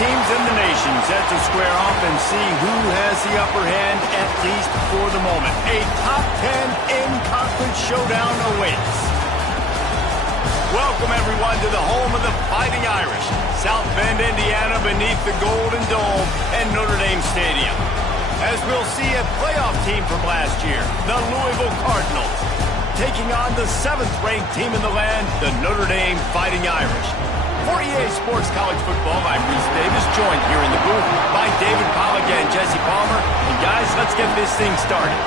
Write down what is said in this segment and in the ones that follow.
teams in the nation set to square off and see who has the upper hand, at least for the moment. A top 10 in-conference showdown awaits. Welcome, everyone, to the home of the Fighting Irish, South Bend, Indiana, beneath the Golden Dome and Notre Dame Stadium. As we'll see a playoff team from last year, the Louisville Cardinals, taking on the 7th-ranked team in the land, the Notre Dame Fighting Irish. For EA Sports College Football, I'm Reese Davis, joined here in the booth by David Pollack and Jesse Palmer. And guys, let's get this thing started.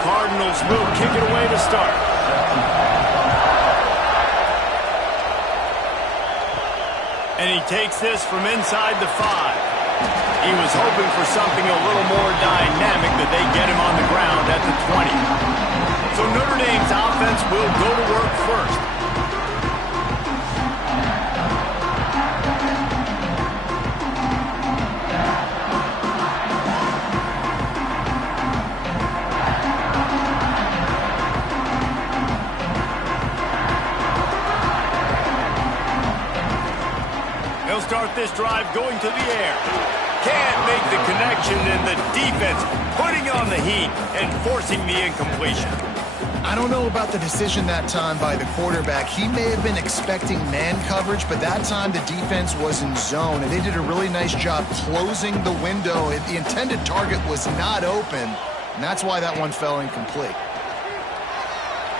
Cardinals will kick it away to start. And he takes this from inside the 5. He was hoping for something a little more dynamic, but they get him on the ground at the 20. So Notre Dame's offense will go to work first. Start this drive going to the air. Can't make the connection, and the defense putting on the heat and forcing the incompletion. I don't know about the decision that time by the quarterback. He may have been expecting man coverage, but that time the defense was in zone, and they did a really nice job closing the window. The intended target was not open, and that's why that one fell incomplete.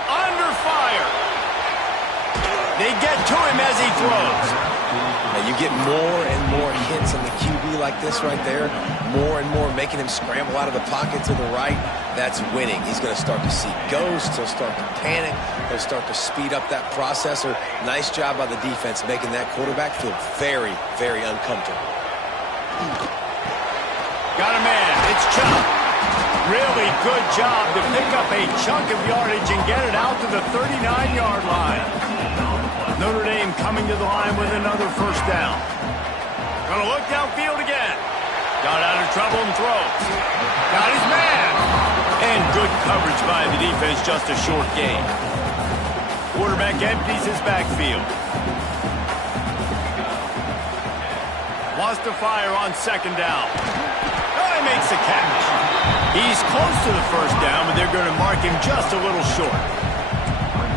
Under fire. They get to him as he throws. Now you get more and more hits on the QB like this right there, more and more making him scramble out of the pocket to the right. That's winning. He's going to start to see ghosts. He'll start to panic. He'll start to speed up that processor. Nice job by the defense making that quarterback feel very, very uncomfortable. Got a man. It's Chubb. Really good job to pick up a chunk of yardage and get it out to the 39-yard line. Notre Dame coming to the line with another first down. Gonna look downfield again. Got out of trouble and throws. Got his man. And good coverage by the defense, just a short gain. Quarterback empties his backfield. Wants to fire on second down. Oh, he makes the catch. He's close to the first down, but they're going to mark him just a little short.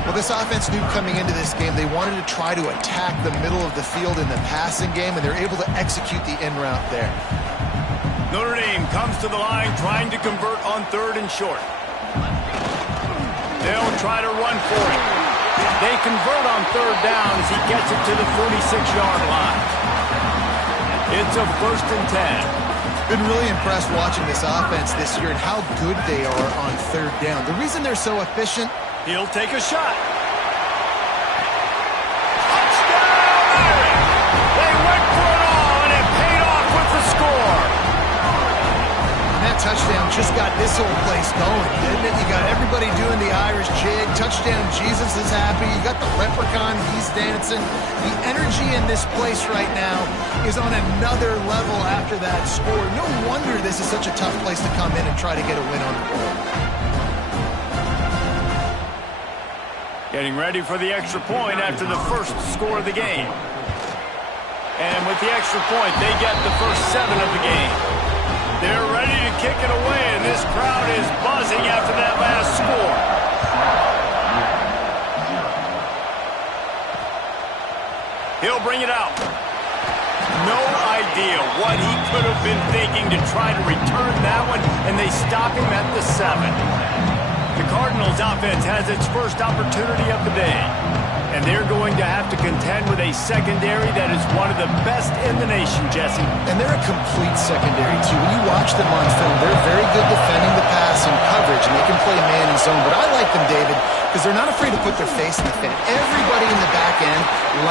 Well, this offense knew coming into this game they wanted to try to attack the middle of the field in the passing game, and they're able to execute the in route there. Notre Dame comes to the line trying to convert on 3rd and short. They'll try to run for it. They convert on 3rd down as he gets it to the 46-yard line. It's a 1st and 10. Been really impressed watching this offense this year and how good they are on 3rd down. The reason they're so efficient, he'll take a shot. Touchdown, Irish! They went for it all, and it paid off with the score. And that touchdown just got this whole place going, didn't it? You got everybody doing the Irish jig. Touchdown, Jesus is happy. You got the leprechaun, he's dancing. The energy in this place right now is on another level after that score. No wonder this is such a tough place to come in and try to get a win on the board. Getting ready for the extra point after the first score of the game. And with the extra point, they get the first 7 of the game. They're ready to kick it away, and this crowd is buzzing after that last score. He'll bring it out. No idea what he could have been thinking to try to return that one, and they stop him at the 7. The Cardinals offense has its first opportunity of the day, and they're going to have to contend with a secondary that is one of the best in the nation, Jesse. And they're a complete secondary, too. When you watch them on film, they're very good defending the pass and coverage, and they can play man and zone. But I like them, David, because they're not afraid to put their face in the fan. Everybody in the back end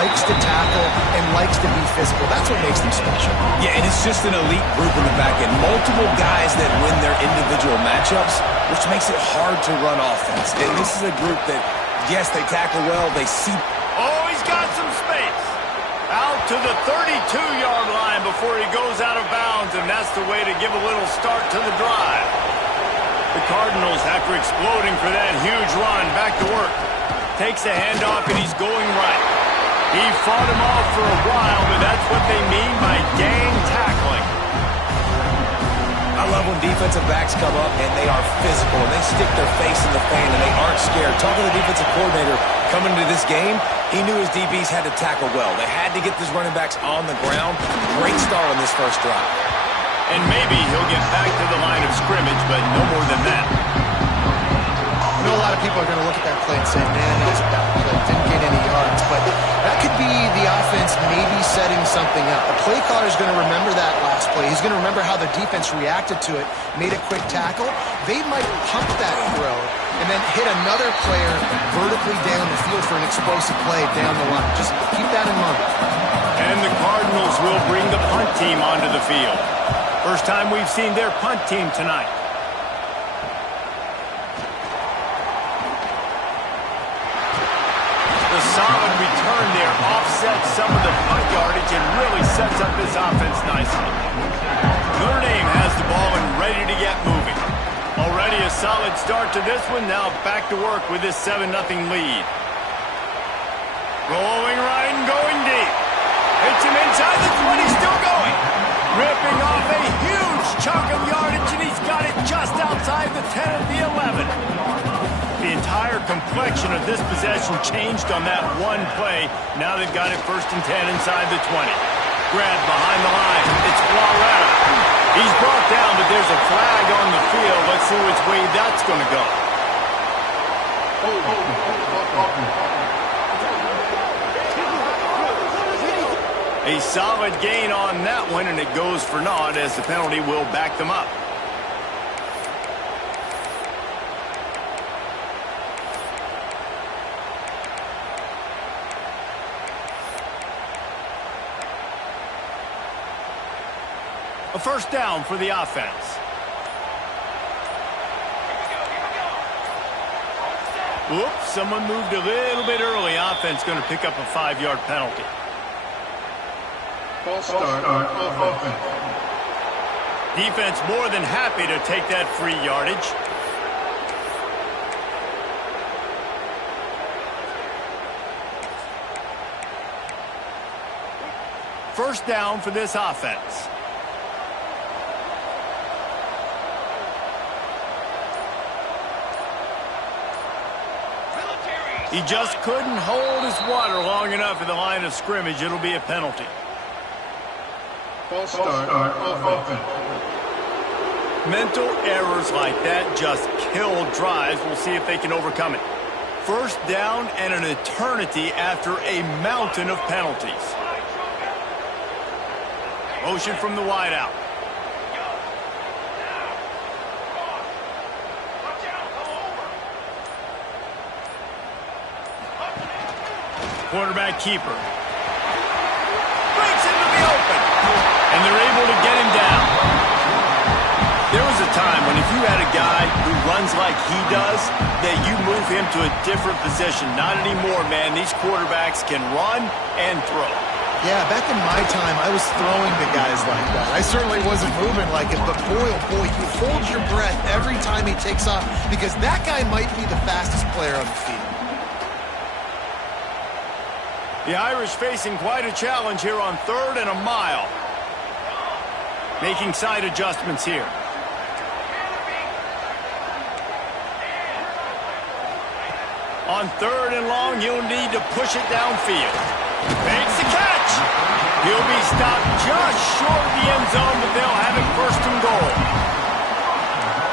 likes to tackle and likes to be physical. That's what makes them special. Yeah, and it's just an elite group in the back end. Multiple guys that win their individual matchups, which makes it hard to run offense. And this is a group that, yes, they tackle well. They see. Oh, he's got some space. Out to the 32-yard line before he goes out of bounds, and that's the way to give a little start to the drive. The Cardinals, after exploding for that huge run, back to work. Takes the handoff, and he's going right. He fought him off for a while, but that's what they mean by gang tackling. I love when defensive backs come up, and they are physical, and they stick their face in the fan, and they aren't scared. Talking to the defensive coordinator coming into this game, he knew his DBs had to tackle well. They had to get these running backs on the ground. Great start on this first drive. And maybe he'll get back to the line of scrimmage, but no more than that. I know a lot of people are going to look at that play and say, man, that was a bad play. Didn't get any yards. But that could be the offense maybe setting something up. The play caller is going to remember that last play. He's going to remember how the defense reacted to it, made a quick tackle. They might pump that throw and then hit another player vertically down the field for an explosive play down the line. Just keep that in mind. And the Cardinals will bring the punt team onto the field. First time we've seen their punt team tonight. The solid return there offsets some of the punt yardage and really sets up this offense nicely. Notre Dame has the ball and ready to get moving. Already a solid start to this one. Now back to work with this 7-0 lead. Rolling right and going deep. Hits him inside the 20, still going. Ripping off a huge chunk of yardage, and he's got it just outside the 10 of the 11. The entire complexion of this possession changed on that one play. Now they've got it 1st and 10 inside the 20. Grabbed behind the line. It's Floretta. He's brought down, but there's a flag on the field. Let's see which way that's going to go. A solid gain on that one, and it goes for naught as the penalty will back them up. A first down for the offense. Oops, someone moved a little bit early. Offense going to pick up a 5-yard penalty. False start on offense. Defense more than happy to take that free yardage. First down for this offense. He just couldn't hold his water long enough at the line of scrimmage. It'll be a penalty. False start on offense. Mental errors like that just kill drives. We'll see if they can overcome it. First down and an eternity after a mountain of penalties. Motion from the wideout. Quarterback keeper. Breaks into the open. And they're able to get him down. There was a time when if you had a guy who runs like he does, that you move him to a different position. Not anymore, man. These quarterbacks can run and throw. Yeah, back in my time, I was throwing to guys like that. I certainly wasn't moving like it, but boy, oh boy, you hold your breath every time he takes off because that guy might be the fastest player on the field. The Irish facing quite a challenge here on 3rd and a mile. Making side adjustments here. On 3rd and long, you'll need to push it downfield. Makes the catch. He'll be stopped just short of the end zone, but they'll have it 1st and goal.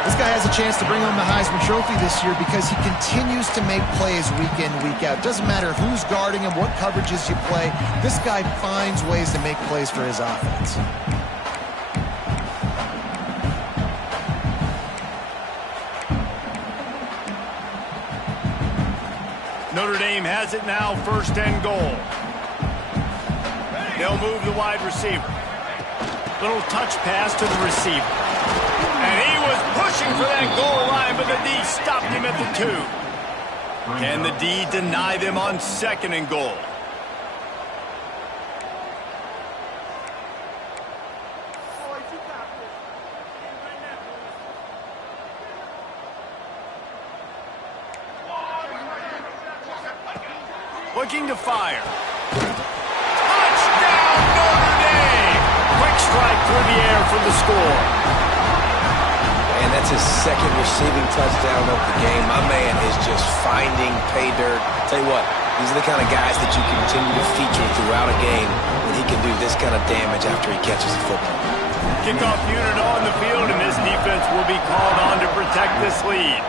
This guy has a chance to bring home the Heisman Trophy this year because he continues to make plays week in, week out. Doesn't matter who's guarding him, what coverages you play. This guy finds ways to make plays for his offense. Notre Dame has it now 1st and goal. They'll move the wide receiver. Little touch pass to the receiver. And he was pushing for that goal line, but the D stopped him at the 2. Can the D deny them on 2nd and goal? Looking to fire. Touchdown, Notre Dame! Quick strike through the air for the score. And that's his 2nd receiving touchdown of the game. My man is just finding pay dirt. Tell you what, these are the kind of guys that you continue to feature throughout a game when he can do this kind of damage after he catches the football. Kickoff unit on the field, and this defense will be called on to protect this lead.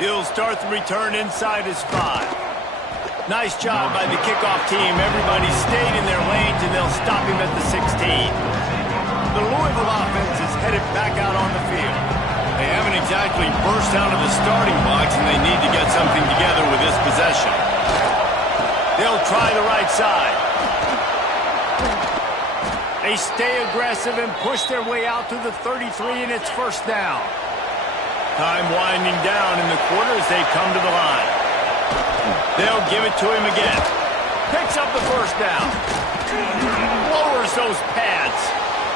He'll start the return inside his 5. Nice job by the kickoff team. Everybody stayed in their lanes, and they'll stop him at the 16. The Louisville offense is headed back out on the field. They haven't exactly burst out of the starting box, and they need to get something together with this possession. They'll try the right side. They stay aggressive and push their way out to the 33, and it's 1st down. Time winding down in the quarter as they come to the line. They'll give it to him again. Picks up the 1st down. Lowers those pads.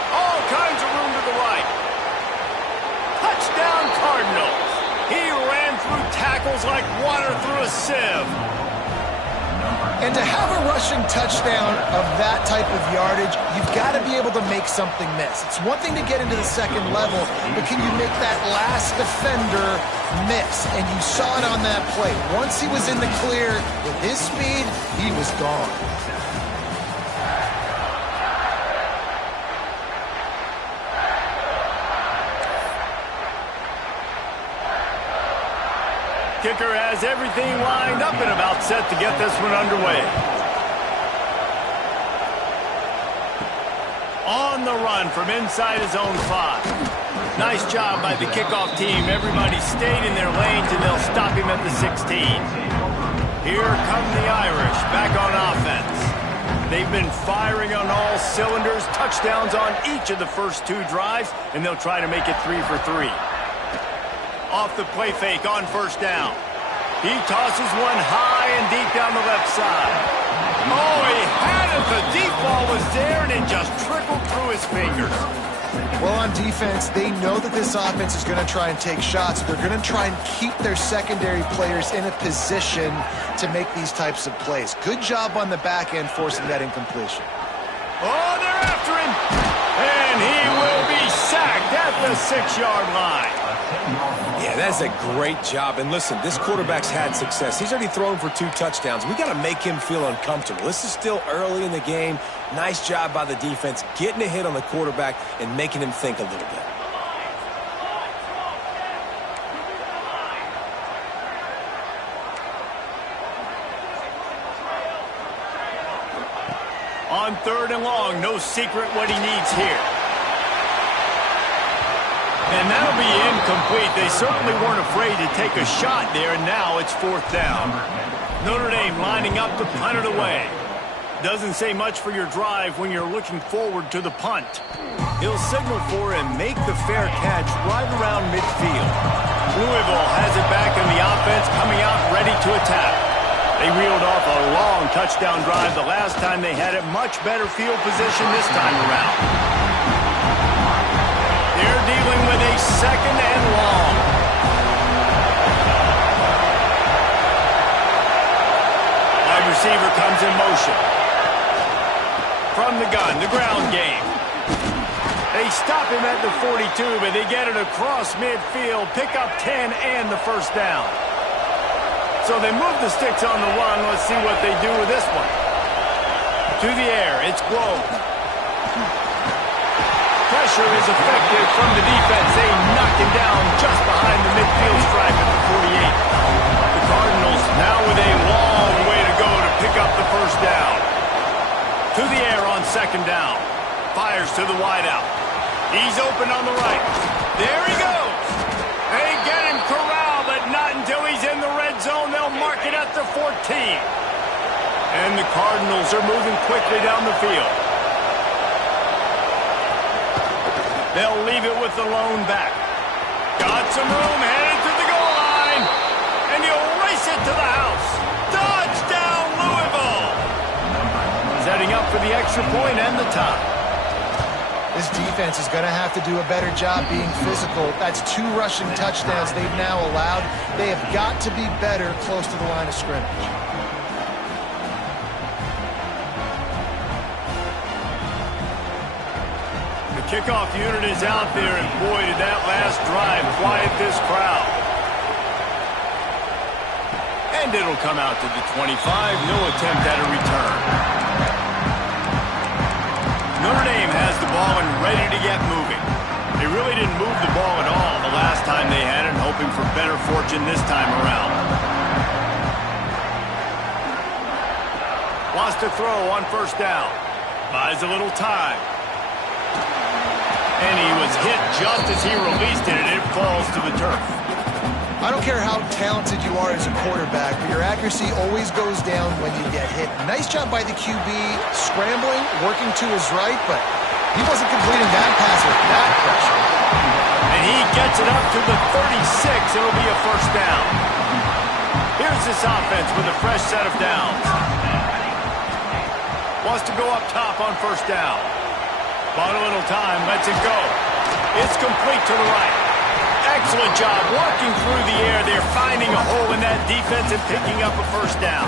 All kinds of room to the right. Touchdown Cardinals. He ran through tackles like water through a sieve. And to have a rushing touchdown of that type of yardage, you've got to be able to make something miss. It's one thing to get into the 2nd level, but can you make that last defender miss? And you saw it on that play. Once he was in the clear with his speed, he was gone. Kicker has everything lined up and about set to get this one underway. On the run from inside his own 5. Nice job by the kickoff team. Everybody stayed in their lanes, and they'll stop him at the 16. Here come the Irish back on offense. They've been firing on all cylinders, touchdowns on each of the first 2 drives, and they'll try to make it 3 for 3. Off the play fake on 1st down. He tosses one high and deep down the left side. Oh, he had it. The deep ball was there, and it just trickled through his fingers. Well, on defense, they know that this offense is going to try and take shots. They're going to try and keep their secondary players in a position to make these types of plays. Good job on the back end forcing that incompletion. Oh, they're after him. And he will be sacked at the 6-yard line. Yeah, that's a great job. And listen, this quarterback's had success. He's already thrown for 2 touchdowns. We got to make him feel uncomfortable. This is still early in the game. Nice job by the defense, getting a hit on the quarterback and making him think a little bit. On 3rd and long, no secret what he needs here. And that'll be incomplete. They certainly weren't afraid to take a shot there, and now it's 4th down. Notre Dame lining up to punt it away. Doesn't say much for your drive when you're looking forward to the punt. He'll signal for and make the fair catch right around midfield. Louisville has it back in the offense, coming out ready to attack. They reeled off a long touchdown drive the last time they had it. Much better field position this time around. They're dealing with a 2nd and long. Wide receiver comes in motion. From the gun, the ground game. They stop him at the 42, but they get it across midfield, pick up 10 and the 1st down. So they move the sticks on the run. Let's see what they do with this one. To the air, it's Grove. Pressure is effective from the defense. They knock him down just behind the midfield stripe at the 48. The Cardinals now with a long way to go to pick up the 1st down. To the air on 2nd down. Fires to the wideout. He's open on the right. There he goes. They get him corralled, but not until he's in the red zone. They'll mark it at the 14. And the Cardinals are moving quickly down the field. They'll leave it with the lone back. Got some room, headed to the goal line. And he'll race it to the house. Touchdown, Louisville! Setting up for the extra point and the tie. This defense is going to have to do a better job being physical. That's 2 rushing touchdowns they've now allowed. They have got to be better close to the line of scrimmage. The kickoff unit is out there, and boy, did that last drive quiet this crowd. And it'll come out to the 25. No attempt at a return. Notre Dame has the ball and ready to get moving. They really didn't move the ball at all the last time they had it, hoping for better fortune this time around. Wants to throw on first down. Buys a little time. And he was hit just as he released it, and it falls to the turf. I don't care how talented you are as a quarterback, but your accuracy always goes down when you get hit. Nice job by the QB, scrambling, working to his right, but he wasn't completing that pass with that pressure. And he gets it up to the 36. It'll be a first down. Here's this offense with a fresh set of downs. Wants to go up top on first down. Bought a little time, lets it go. It's complete to the right. Excellent job working through the air. They're finding a hole in that defense and picking up a first down.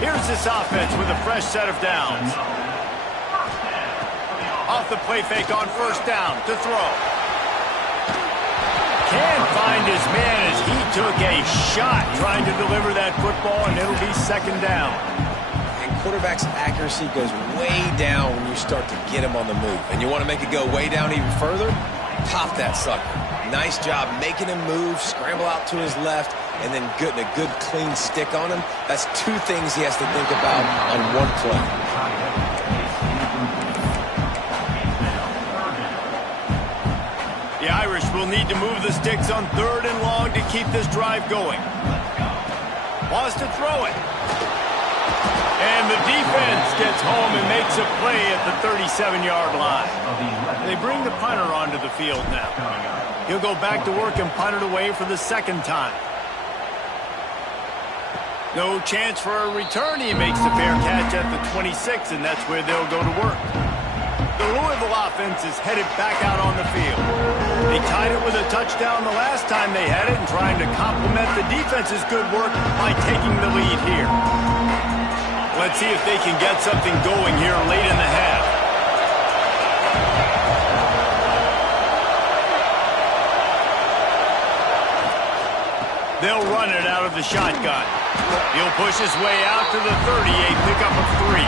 Here's this offense with a fresh set of downs. Off the play fake on first down to throw. Can't find his man as he took a shot trying to deliver that football, and it'll be second down. Quarterback's accuracy goes way down when you start to get him on the move. And you want to make it go way down even further? Pop that sucker. Nice job making him move, scramble out to his left, and then getting a good clean stick on him. That's 2 things he has to think about on one play. The Irish will need to move the sticks on 3rd and long to keep this drive going. Wants to throw it. And the defense gets home and makes a play at the 37-yard line. They bring the punter onto the field now. He'll go back to work and punt it away for the 2nd time. No chance for a return. He makes the fair catch at the 26, and that's where they'll go to work. The Louisville offense is headed back out on the field. They tied it with a touchdown the last time they had it and trying to complement the defense's good work by taking the lead here. Let's see if they can get something going here late in the half. They'll run it out of the shotgun. He'll push his way out to the 30, a pickup of 3.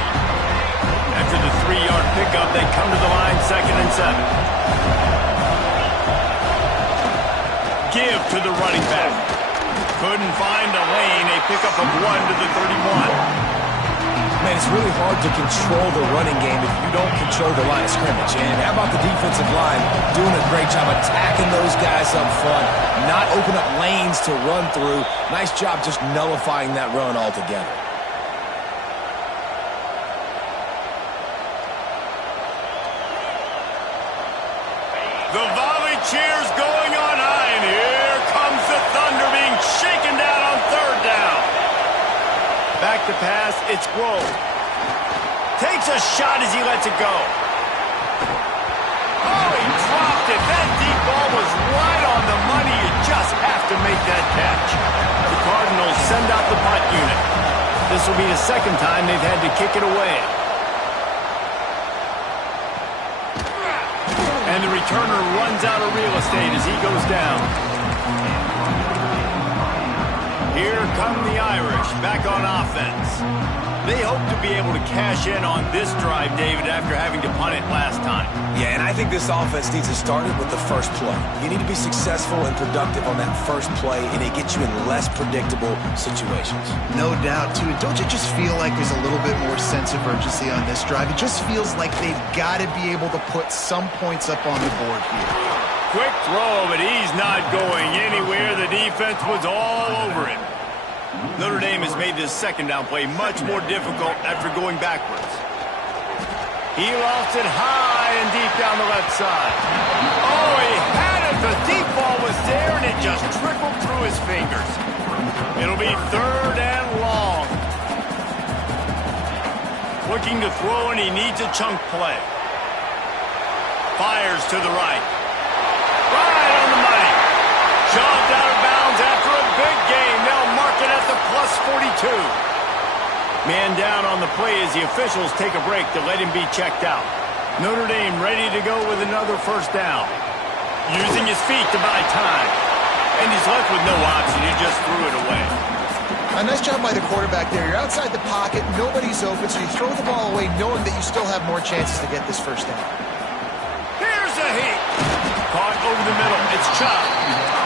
After the 3-yard pickup, they come to the line 2nd and 7. Give to the running back. Couldn't find a lane, a pickup of 1 to the 31. Man, it's really hard to control the running game if you don't control the line of scrimmage. And how about the defensive line doing a great job attacking those guys up front, not open up lanes to run through. Nice job just nullifying that run altogether. The volley cheers going on high, and here comes the Thunder being shaken down on 3rd down. Back to pass, it's Grove. Takes a shot as he lets it go. Oh, he dropped it. That deep ball was right on the money. You just have to make that catch. The Cardinals send out the punt unit. This will be the 2nd time they've had to kick it away. And the returner runs out of real estate as he goes down. Here come the Irish back on offense. They hope to be able to cash in on this drive, David, after having to punt it last time. Yeah, and I think this offense needs to start it with the first play. You need to be successful and productive on that first play, and it gets you in less predictable situations. No doubt, too. Don't you just feel like there's a little bit more sense of urgency on this drive? It just feels like they've got to be able to put some points up on the board here. Quick throw, but he's not going anywhere. The defense was all over him. Notre Dame has made this second down play much more difficult after going backwards. He lost it high and deep down the left side. Oh, he had it. The deep ball was there, and it just trickled through his fingers. It'll be third and long. Looking to throw, and he needs a chunk play. Fires to the right. Right on the money. Shoved out of bounds after a big gain. They'll mark it at the plus 42. Man down on the play as the officials take a break to let him be checked out. Notre Dame ready to go with another first down. Using his feet to buy time. And he's left with no option. He just threw it away. A nice job by the quarterback there. You're outside the pocket. Nobody's open, so you throw the ball away knowing that you still have more chances to get this first down. Here's a heat. Caught over the middle. It's Chubb.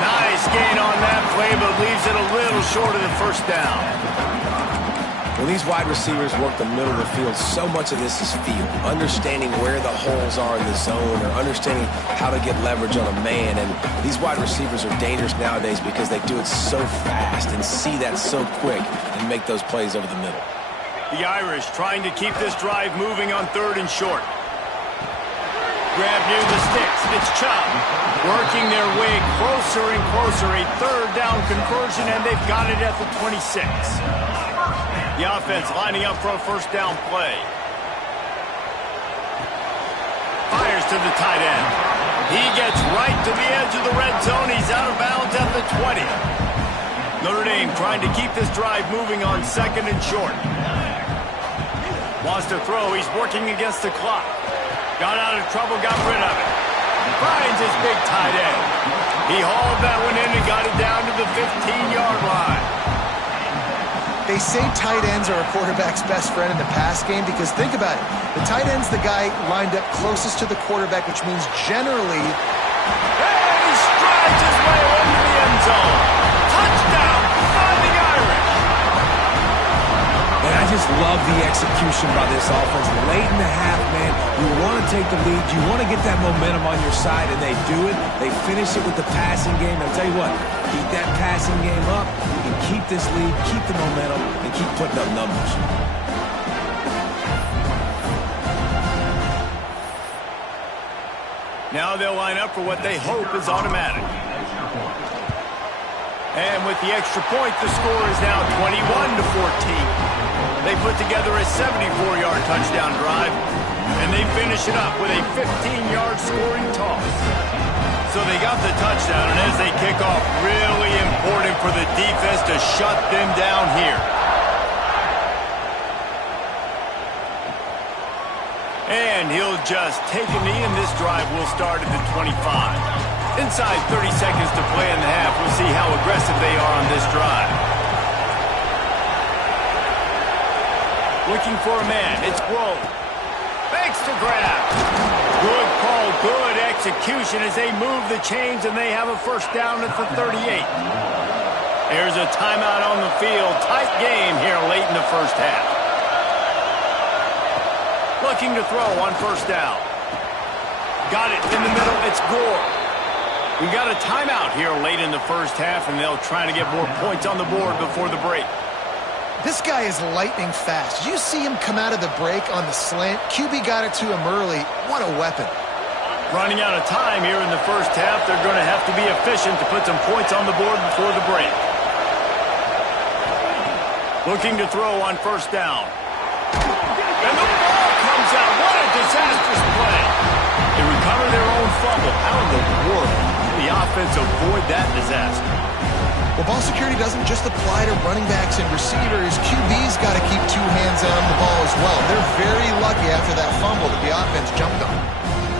Nice gain on that play, but leaves it a little short of the first down. When these wide receivers work the middle of the field, so much of this is feel. Understanding where the holes are in the zone or understanding how to get leverage on a man. And these wide receivers are dangerous nowadays because they do it so fast and see that so quick and make those plays over the middle. The Irish trying to keep this drive moving on third and short. Grab near the sticks. It's Chubb. Working their way closer and closer. A third down conversion, and they've got it at the 26. The offense lining up for a first down play. Fires to the tight end. He gets right to the edge of the red zone. He's out of bounds at the 20. Notre Dame trying to keep this drive moving on second and short. Wants to throw. He's working against the clock. Got out of trouble, got rid of it. Finds his big tight end. He hauled that one in and got it down to the 15-yard line. They say tight ends are a quarterback's best friend in the pass game because think about it. The tight end's the guy lined up closest to the quarterback, which means generally... And he strides his way into the end zone. Touchdown, Fighting Irish. And I just love the execution by this offense. Late in the half, man, you want to take the lead. You want to get that momentum on your side, and they do it. They finish it with the passing game. I'll tell you what, keep that passing game up. You can keep this lead, keep the momentum, and keep putting up numbers. Now they'll line up for what they hope is automatic. And with the extra point, the score is now 21-14. They put together a 74-yard touchdown drive, and they finish it up with a 15-yard scoring toss. So they got the touchdown, and as they kick off, really important for the defense to shut them down here. And he'll just take a knee, and this drive will start at the 25. Inside 30 seconds to play in the half, we'll see how aggressive they are on this drive. Looking for a man, it's Grove. Makes the grab. Good call, good execution as they move the chains, and they have a first down at the 38. There's a timeout on the field. Tight game here late in the first half. Looking to throw on first down. Got it in the middle, it's Gore. We got a timeout here late in the first half, and they'll try to get more points on the board before the break. This guy is lightning fast. Did you see him come out of the break on the slant? QB got it to him early. What a weapon. Running out of time here in the first half. They're going to have to be efficient to put some points on the board before the break. Looking to throw on first down. And the ball comes out. What a disastrous play. They recover their own fumble. How in the world did the offense avoid that disaster? Well, ball security doesn't just apply to running backs and receivers. QB's got to keep two hands on the ball as well. They're very lucky after that fumble that the offense jumped on.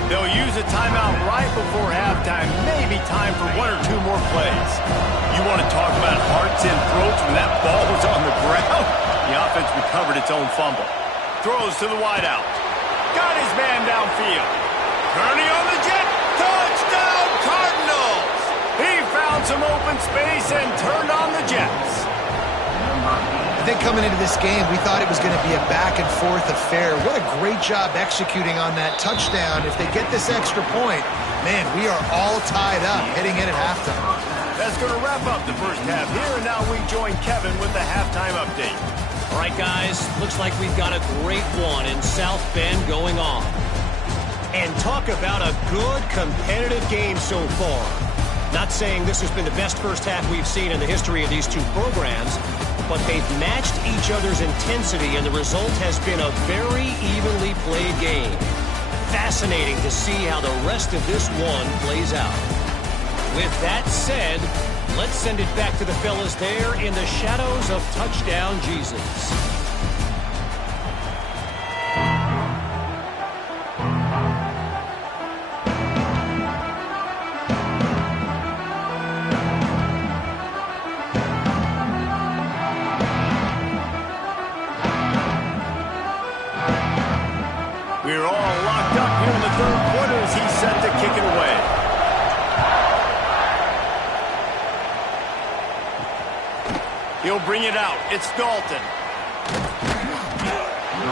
They'll use a timeout right before halftime. Maybe time for one or two more plays. You want to talk about hearts and throats when that ball was on the ground? The offense recovered its own fumble. Throws to the wideout. Got his man downfield. Turning on the jet. Touchdown, Cardinals! He found some open space and turned on the Jets. I think coming into this game, we thought it was going to be a back-and-forth affair. What a great job executing on that touchdown. If they get this extra point, man, we are all tied up heading in at halftime. That's going to wrap up the first half here, and now we join Kevin with the halftime update. All right, guys, looks like we've got a great one in South Bend going on. And talk about a good competitive game so far. Not saying this has been the best first half we've seen in the history of these two programs, but they've matched each other's intensity, and the result has been a very evenly played game. Fascinating to see how the rest of this one plays out. With that said, let's send it back to the fellas there in the shadows of Touchdown Jesus. We're all locked up here in the third quarter as he's set to kick it away. He'll bring it out. It's Dalton.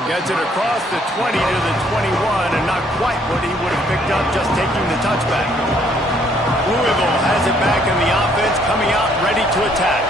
Gets it across the 20 to the 21, and not quite what he would have picked up just taking the touchback. Louisville has it back in the offense, coming out ready to attack.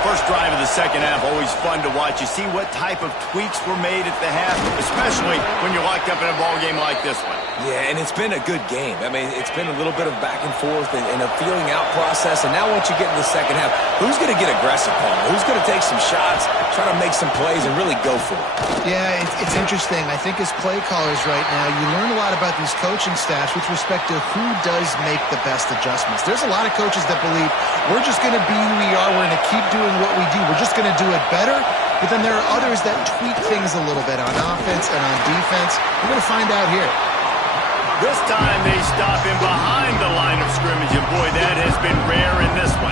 First drive of the second half, always fun to watch. You see what type of tweaks were made at the half, especially when you're locked up in a ball game like this one. Yeah, and it's been a good game. I mean, it's been a little bit of back and forth and a feeling out process. And now once you get in the second half, who's going to get aggressive, Paul? Who's going to take some shots, try to make some plays, and really go for it? Yeah, it's interesting. I think as play callers right now, you learn a lot about these coaching staffs with respect to who does make the best adjustments. There's a lot of coaches that believe we're just going to be who we are. We're going to keep doing what we do. We're just going to do it better. But then there are others that tweak things a little bit on offense and on defense. We're going to find out here. This time they stop him behind the line of scrimmage, and boy, that has been rare in this one.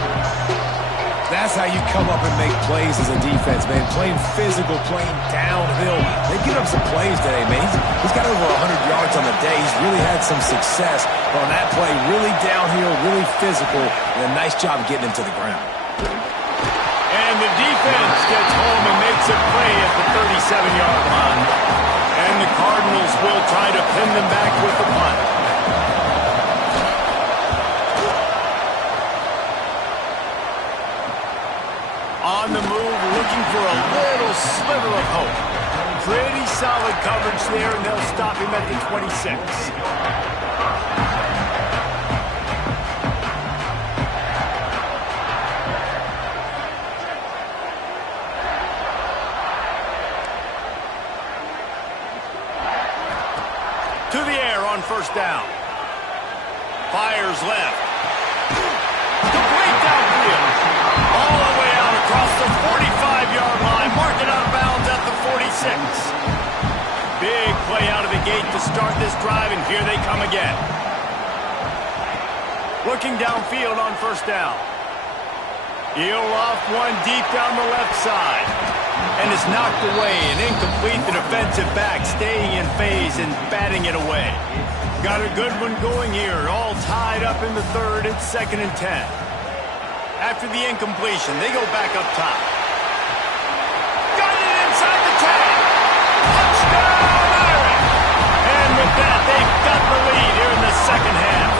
That's how you come up and make plays as a defense, man. Playing physical, playing downhill. They get up some plays today, man. He's got over 100 yards on the day. He's really had some success on that play. Really downhill, really physical, and a nice job getting him to the ground. And the defense gets home and makes a play at the 37-yard line. And the Cardinals will try to pin them back with the punt. On the move, looking for a little sliver of hope. Pretty solid coverage there, and they'll stop him at the 26. To the air on first down. Fires left. Complete downfield. All the way out across the 45-yard line. Mark it out of bounds at the 46. Big play out of the gate to start this drive, and here they come again. Looking downfield on first down. He'll off one deep down the left side. And it's knocked away and incomplete. The defensive back staying in phase and batting it away. Got a good one going here. All tied up in the third. It's 2nd and 10. After the incompletion, they go back up top. Got it inside the 10. Touchdown, Irish! And with that, they've got the lead here in the second half.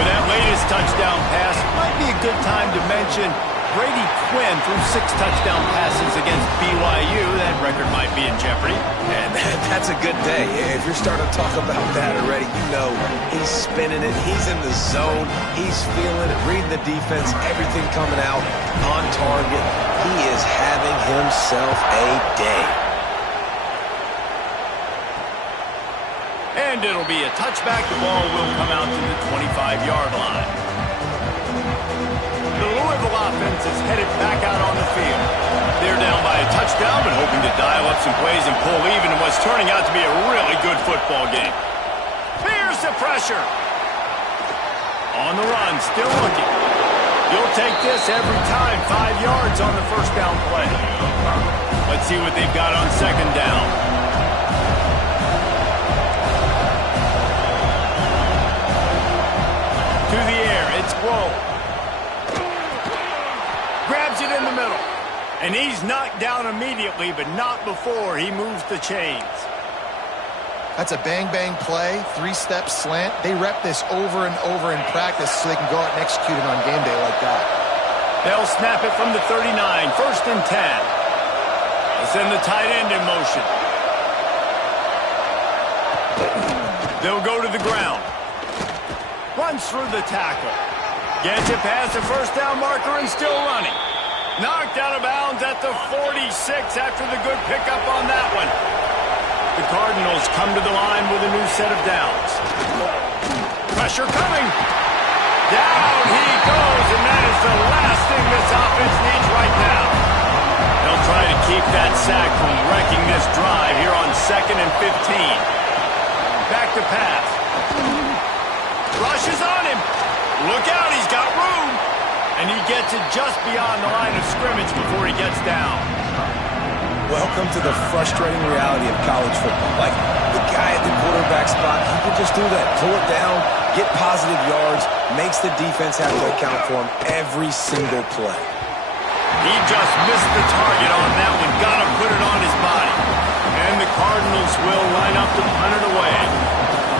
With that latest touchdown pass, might be a good time to mention Brady Quinn threw 6 touchdown passes against BYU. That record might be in jeopardy. And that's a good day. If you're starting to talk about that already, you know he's spinning it. He's in the zone. He's feeling it, reading the defense, everything coming out on target. He is having himself a day. And it'll be a touchback. The ball will come out to the 25-yard line. The Louisville offense is headed back out on the field. They're down by a touchdown, but hoping to dial up some plays and pull even in what's turning out to be a really good football game. Here's the pressure. On the run, still looking. You'll take this every time. 5 yards on the first down play. Let's see what they've got on second down. To the air, it's Grohl. Grabs it in the middle. And he's knocked down immediately, but not before he moves the chains. That's a bang-bang play, three-step slant. They rep this over and over in practice so they can go out and execute it on game day like that. They'll snap it from the 39, 1st and 10. They'll send the tight end in motion. They'll go to the ground. Runs through the tackle. Gets it past the first down marker and still running. Knocked out of bounds at the 46 after the good pickup on that one. The Cardinals come to the line with a new set of downs. Pressure coming. Down he goes, and that is the last thing this offense needs right now. They'll try to keep that sack from wrecking this drive here on 2nd and 15. Back to pass. Rushes on him. Look out, he's got room. And he gets it just beyond the line of scrimmage before he gets down. Welcome to the frustrating reality of college football. Like, the guy at the quarterback spot, he can just do that. Pull it down, get positive yards, makes the defense have to account for him every single play. He just missed the target on that one. Got to put it on his body. And the Cardinals will line up to punt it away.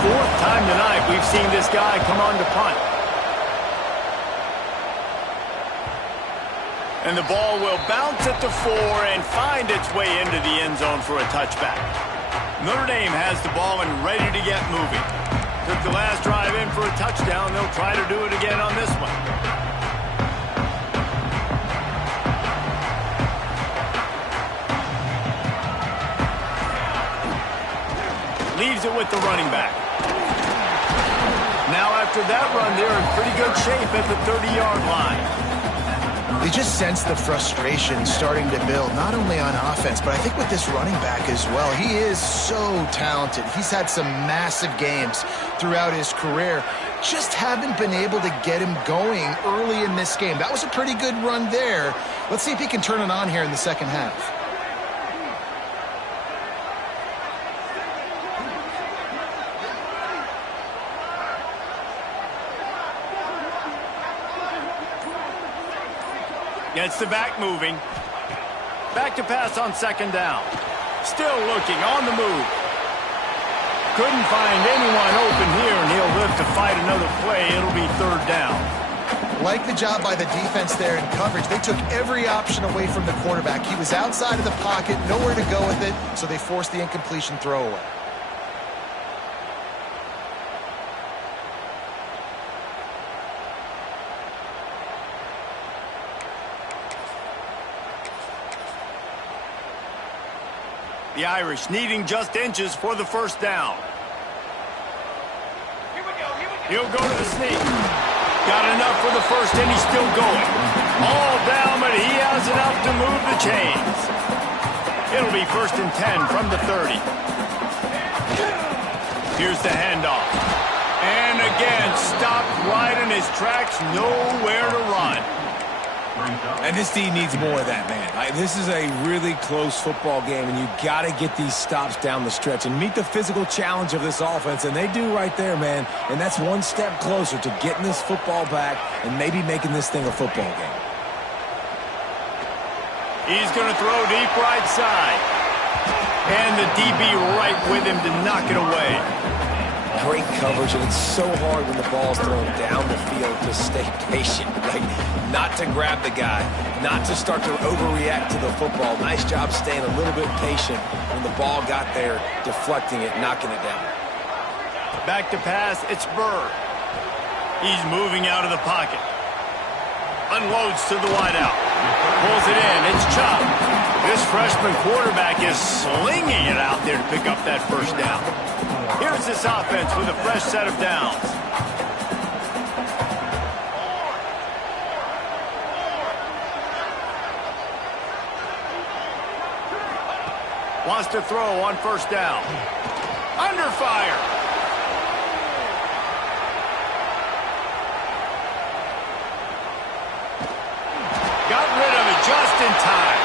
4th time tonight we've seen this guy come on to punt. And the ball will bounce at the 4 and find its way into the end zone for a touchback. Notre Dame has the ball and ready to get moving. Took the last drive in for a touchdown. They'll try to do it again on this one. Leaves it with the running back. Now after that run, they're in pretty good shape at the 30-yard line. They just sense the frustration starting to build, not only on offense, but I think with this running back as well. He is so talented. He's had some massive games throughout his career. Just haven't been able to get him going early in this game. That was a pretty good run there. Let's see if he can turn it on here in the second half. Gets the back moving. Back to pass on 2nd down. Still looking on the move. Couldn't find anyone open here, and he'll live to fight another play. It'll be 3rd down. Like the job by the defense there in coverage. They took every option away from the quarterback. He was outside of the pocket, nowhere to go with it, so they forced the incompletion throwaway. The Irish needing just inches for the 1st down. He'll go to the sneak. Got enough for the 1st, and he's still going. All down, but he has enough to move the chains. It'll be 1st and 10 from the 30. Here's the handoff. And again, stopped right in his tracks, nowhere to run. And this team needs more of that, man. This is a really close football game, and you got to get these stops down the stretch and meet the physical challenge of this offense, and they do right there, man. And that's one step closer to getting this football back and maybe making this thing a football game. He's going to throw deep right side. And the DB right with him to knock it away. Great coverage, and it's so hard when the ball's thrown down the field to stay patient. Like, not to grab the guy, not to start to overreact to the football. Nice job staying a little bit patient when the ball got there, deflecting it, knocking it down. Back to pass, it's Burr. He's moving out of the pocket. Unloads to the wideout. Pulls it in, it's Chubb. This freshman quarterback is slinging it out there to pick up that 1st down. Here's this offense with a fresh set of downs. Wants to throw on 1st down. Under fire. Got rid of it just in time.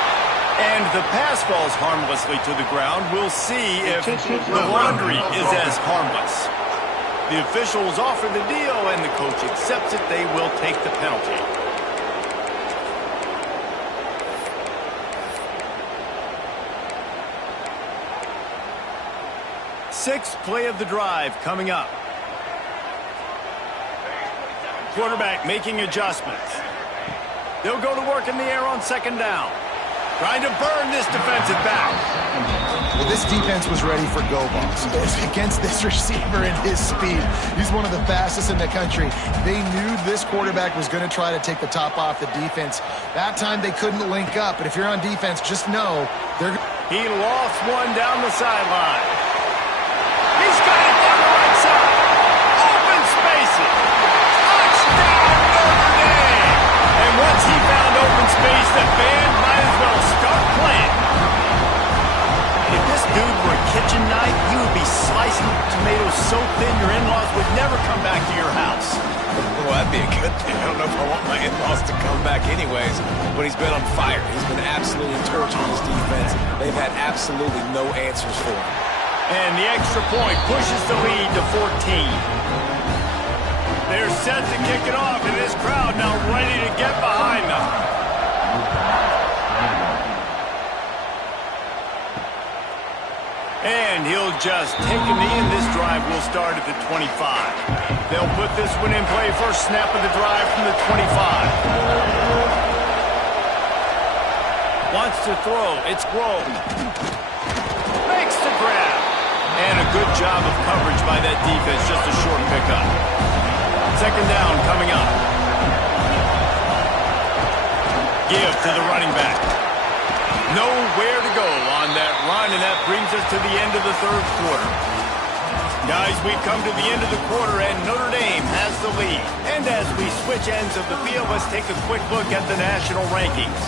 And the pass falls harmlessly to the ground. We'll see if the laundry is as harmless. The officials offer the deal, and the coach accepts it. They will take the penalty. sixth play of the drive coming up. Quarterback making adjustments. They'll go to work in the air on second down. Trying to burn this defensive back. Well, this defense was ready for go balls against this receiver and his speed. He's one of the fastest in the country. They knew this quarterback was going to try to take the top off the defense. That time they couldn't link up, but if you're on defense, just know they're... He lost one down the sideline. He's got it down the right side. Open spaces. Touchdown, Notre Dame. And once he found open space, the band might as well start playing. If this dude were a kitchen knife, he would be slicing tomatoes so thin your in-laws would never come back to your house. Well, that'd be a good thing. I don't know if I want my in-laws to come back anyways, but he's been on fire. He's been absolutely torching this defense. They've had absolutely no answers for him. And the extra point pushes the lead to 14. They're set to kick it off, and this crowd now ready to get behind them. And he'll just take a knee, and this drive will start at the 25. They'll put this one in play first snap of the drive from the 25. Wants to throw. It's Grove. Makes the grab. And a good job of coverage by that defense. Just a short pickup. Second down coming up. Give to the running back. Nowhere to go on that run, and that brings us to the end of the third quarter. Guys, we've come to the end of the quarter, and Notre Dame has the lead. And as we switch ends of the field, let's take a quick look at the national rankings.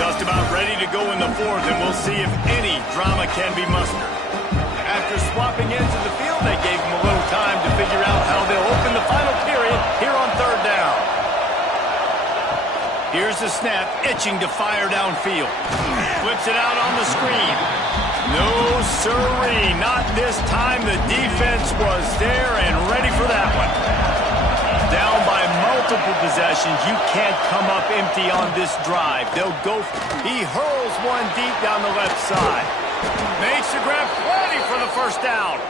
Just about ready to go in the fourth, and we'll see if any drama can be mustered. After swapping ends of the field, they gave them a little time to figure out how they'll open the final period here on third down. Here's the snap, itching to fire downfield. Flips it out on the screen. No sirree, not this time. The defense was there and ready for that one. Down by multiple possessions, you can't come up empty on this drive. They'll go. He hurls one deep down the left side. Makes the grab, plenty for the first down.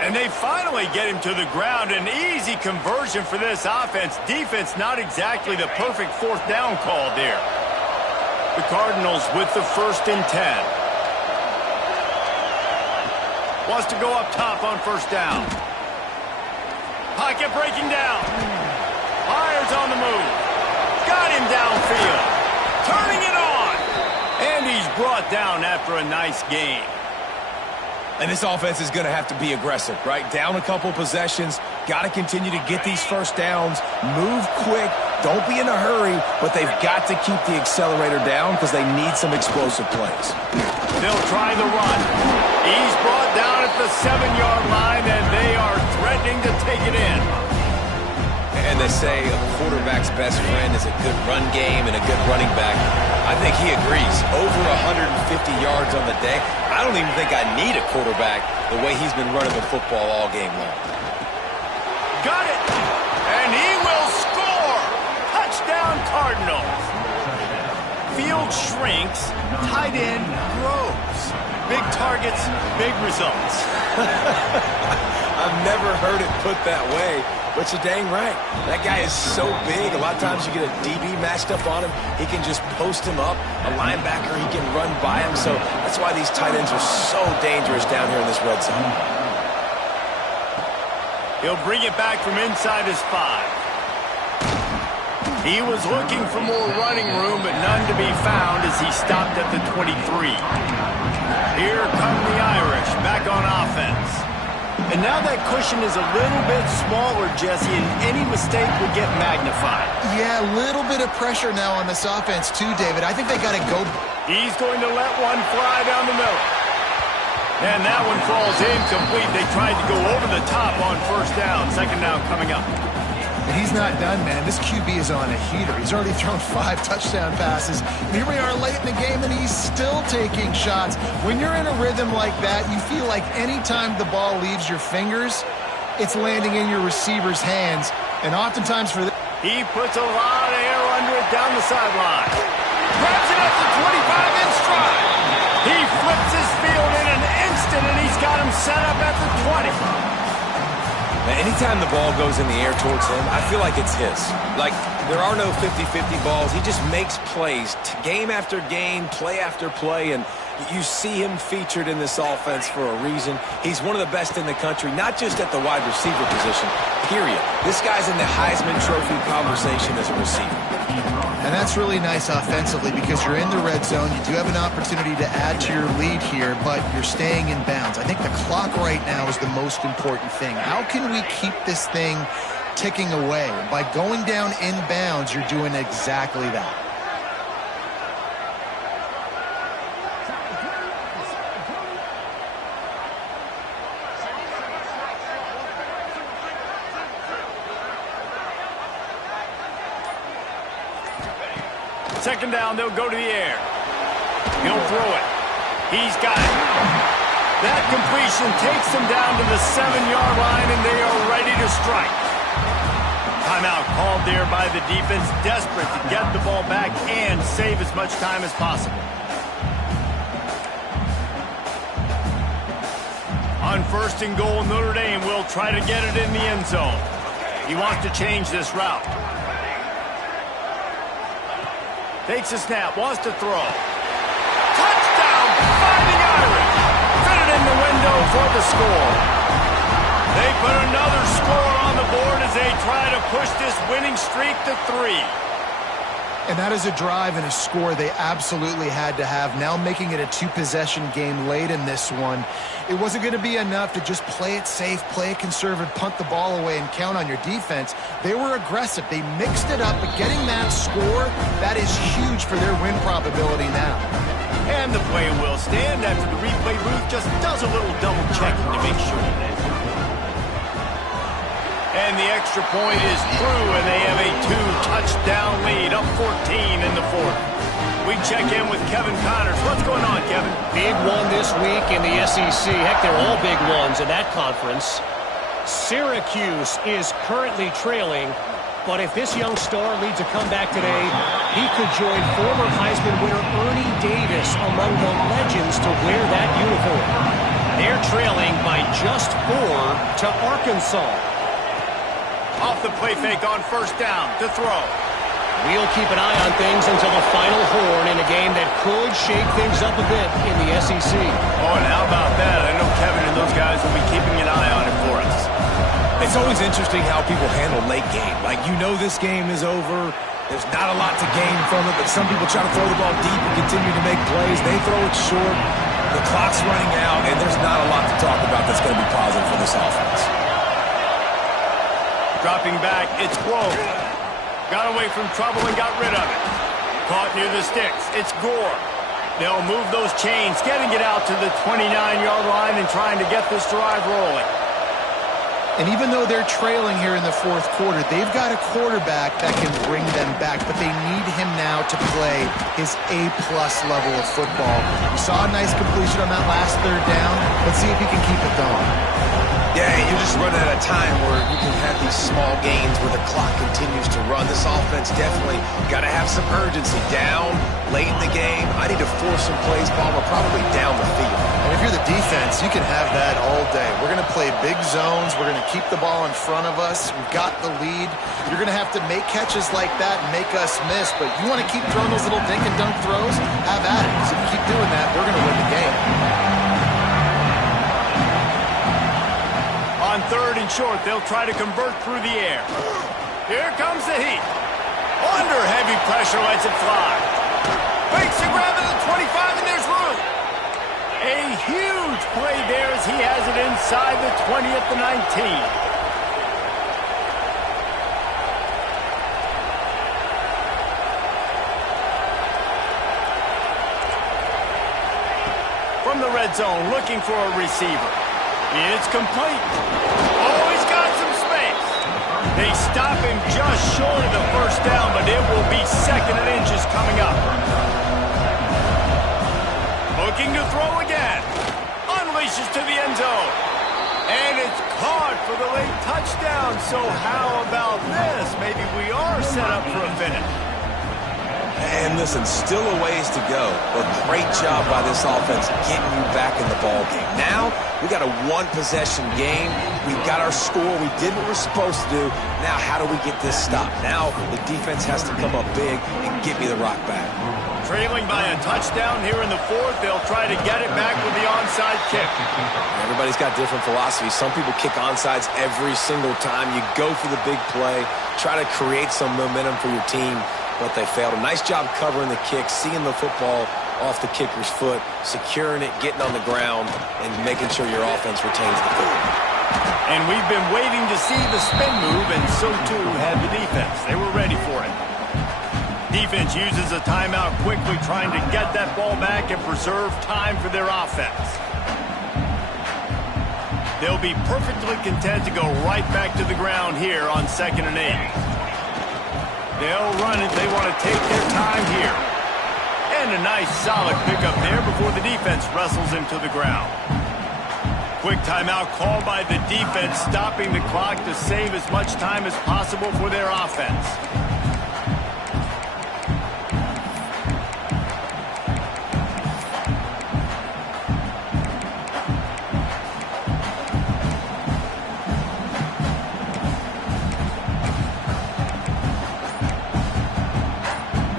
And they finally get him to the ground. An easy conversion for this offense. Defense not exactly the perfect fourth down call there. The Cardinals with the 1st and 10. Wants to go up top on first down. Pocket breaking down. Fires on the move. Got him downfield. Turning it on. And he's brought down after a nice gain. And this offense is going to have to be aggressive, right? Down a couple possessions. Got to continue to get these first downs. Move quick. Don't be in a hurry. But they've got to keep the accelerator down because they need some explosive plays. They'll try the run. He's brought down at the 7-yard line, and they are threatening to take it in. And they say a quarterback's best friend is a good run game and a good running back. I think he agrees. Over 150 yards on the day. I don't even think I need a quarterback the way he's been running the football all game long. Got it! And he will score! Touchdown Cardinals! Field shrinks, tight end grows. Big targets, big results. I've never heard it put that way, but you're dang right. That guy is so big. A lot of times you get a DB matched up on him. He can just post him up. A linebacker, he can run by him. So that's why these tight ends are so dangerous down here in this red zone. He'll bring it back from inside his 5. He was looking for more running room, but none to be found as he stopped at the 23. Here come the Irish back on offense. And now that cushion is a little bit smaller, Jesse, and any mistake will get magnified. Yeah, a little bit of pressure now on this offense too, David. I think they got to go. He's going to let one fly down the middle. And that one falls incomplete. They tried to go over the top on first down. Second down coming up. And he's not done, man. This QB is on a heater. He's already thrown 5 touchdown passes. And here we are late in the game, and he's still taking shots. When you're in a rhythm like that, you feel like any time the ball leaves your fingers, it's landing in your receiver's hands. And oftentimes for he puts a lot of air under it down the sideline. Grabs it at the 25 in stride. He flips his field in an instant, and he's got him set up at the 20. Now, anytime the ball goes in the air towards him, I feel like it's his. Like, there are no 50-50 balls. He just makes plays, game after game, play after play, and you see him featured in this offense for a reason. He's one of the best in the country, not just at the wide receiver position, period. This guy's in the Heisman Trophy conversation as a receiver. And that's really nice offensively because you're in the red zone. You do have an opportunity to add to your lead here, but you're staying in bounds. I think the clock right now is the most important thing. How can we keep this thing ticking away? By going down in bounds, you're doing exactly that. Second down, they'll go to the air. He'll throw it. He's got it. That completion takes them down to the 7-yard line, and they are ready to strike. Timeout called there by the defense, desperate to get the ball back and save as much time as possible. On 1st and goal, Notre Dame will try to get it in the end zone. He wants to change this route. Takes a snap, wants to throw. Touchdown, Fighting Irish. Fit it in the window for the score. They put another score on the board as they try to push this winning streak to 3. And that is a drive and a score they absolutely had to have. Now making it a 2-possession game late in this one. It wasn't going to be enough to just play it safe, play it conservative, punt the ball away, and count on your defense. They were aggressive. They mixed it up, but getting that score, that is huge for their win probability now. And the play will stand after the replay booth just does a little double checking to make sure that. And the extra point is through, and they have a 2-touchdown lead, up 14 in the 4th. We check in with Kevin Connors. What's going on, Kevin? Big one this week in the SEC. Heck, they're all big ones in that conference. Syracuse is currently trailing, but if this young star leads a comeback today, he could join former Heisman winner Ernie Davis among the legends to wear that uniform. They're trailing by just 4 to Arkansas. Off the play fake on 1st down to throw. We'll keep an eye on things until the final horn in a game that could shake things up a bit in the SEC. Oh, and how about that? I know Kevin and those guys will be keeping an eye on it for us. It's always interesting how people handle late game. Like, you know this game is over. There's not a lot to gain from it, but some people try to throw the ball deep and continue to make plays. They throw it short. The clock's running out, and there's not a lot to talk about that's going to be positive for this offense. Dropping back, it's Grove. Got away from trouble and got rid of it. Caught near the sticks, it's Gore. They'll move those chains, getting it out to the 29-yard line and trying to get this drive rolling. And even though they're trailing here in the 4th quarter, they've got a quarterback that can bring them back, but they need him now to play his A-plus level of football. We saw a nice completion on that last 3rd down. Let's see if he can keep it going. Yeah, you're just running at a time where you can have these small gains where the clock continues to run. This offense definitely got to have some urgency. Down, late in the game, I need to force some plays, ball. We're probably down the field. And if you're the defense, you can have that all day. We're going to play big zones. We're going to keep the ball in front of us. We've got the lead. You're going to have to make catches like that and make us miss, but you want to keep throwing those little dink and dunk throws? Have at it. Because if you keep doing that, we're going to win the game. On 3rd and short, they'll try to convert through the air. Here comes the heat. Under heavy pressure, lets it fly. Fakes the grab at the 25, and there's room. A huge play there as he has it inside the 20 at the 19. From the red zone, looking for a receiver. It's complete. Oh, he's got some space. They stop him just short of the 1st down, but it will be 2nd and inches coming up. Looking to throw again. Unleashes to the end zone. And it's caught for the late touchdown. So how about this? Maybe we are set up for a finish. And listen, still a ways to go, but great job by this offense getting you back in the ball game. Now, we got a one-possession game. We've got our score. We did what we're supposed to do. Now, how do we get this stopped? Now, the defense has to come up big and get me the rock back. Trailing by a touchdown here in the fourth, they'll try to get it back with the onside kick. Everybody's got different philosophies. Some people kick onside every single time. You go for the big play, try to create some momentum for your team, but they failed. A nice job covering the kick, seeing the football off the kicker's foot, securing it, getting on the ground, and making sure your offense retains the football. And we've been waiting to see the spin move, and so too had the defense. They were ready for it. Defense uses a timeout quickly, trying to get that ball back and preserve time for their offense. They'll be perfectly content to go right back to the ground here on 2nd and 8. They'll run it. They want to take their time here. And a nice solid pickup there before the defense wrestles him to the ground. Quick timeout called by the defense, stopping the clock to save as much time as possible for their offense.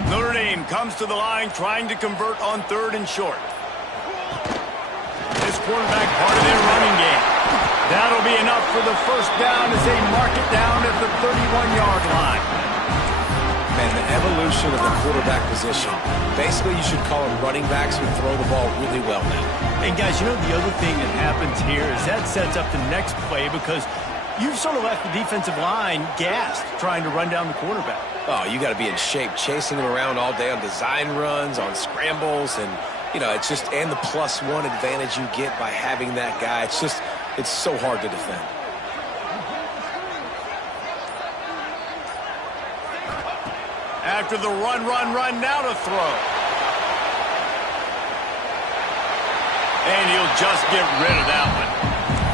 Notre Dame comes to the line trying to convert on 3rd and short. This quarterback part of their running game. That'll be enough for the first down as they mark it down at the 31-yard line. Man, the evolution of the quarterback position. Basically, you should call them running backs who throw the ball really well now. And guys, you know the other thing that happens here is that sets up the next play because you've sort of left the defensive line gassed trying to run down the quarterback. Oh, you got to be in shape, chasing him around all day on design runs, on scrambles, and, you know, it's just, and the +1 advantage you get by having that guy. It's just, it's so hard to defend. After the run, now to throw. And he'll just get rid of that one.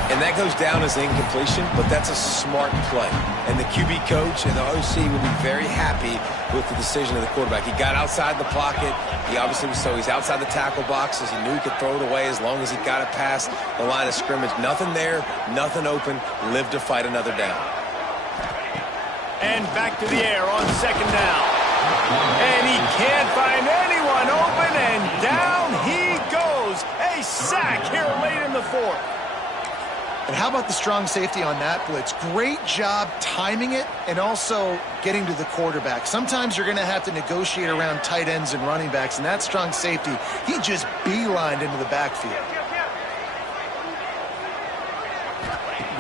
And that goes down as incompletion, but that's a smart play. And the QB coach and the OC will be very happy with the decision of the quarterback. He got outside the pocket. He obviously was, so he's outside the tackle boxes. He knew he could throw it away as long as he got it past the line of scrimmage. Nothing there, nothing open. Live to fight another down. And back to the air on 2nd down. And he can't find anyone open, and down he goes. A sack here late in the 4th. And how about the strong safety on that blitz? Great job timing it and also getting to the quarterback. Sometimes you're going to have to negotiate around tight ends and running backs, and that strong safety, he just beelined into the backfield.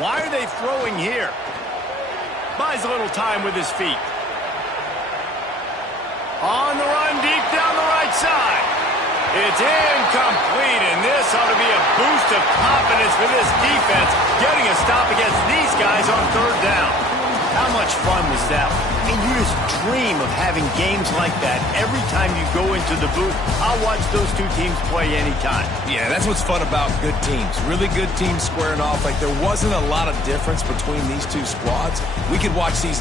Why are they throwing here? Buys a little time with his feet. On the run, deep down the right side. It's incomplete, and this ought to be a boost of confidence for this defense, getting a stop against these guys on 3rd down. How much fun was that? And you just dream of having games like that every time you go into the booth. I'll watch those two teams play anytime. Yeah, that's what's fun about good teams. Really good teams squaring off. Like, there wasn't a lot of difference between these two squads. We could watch these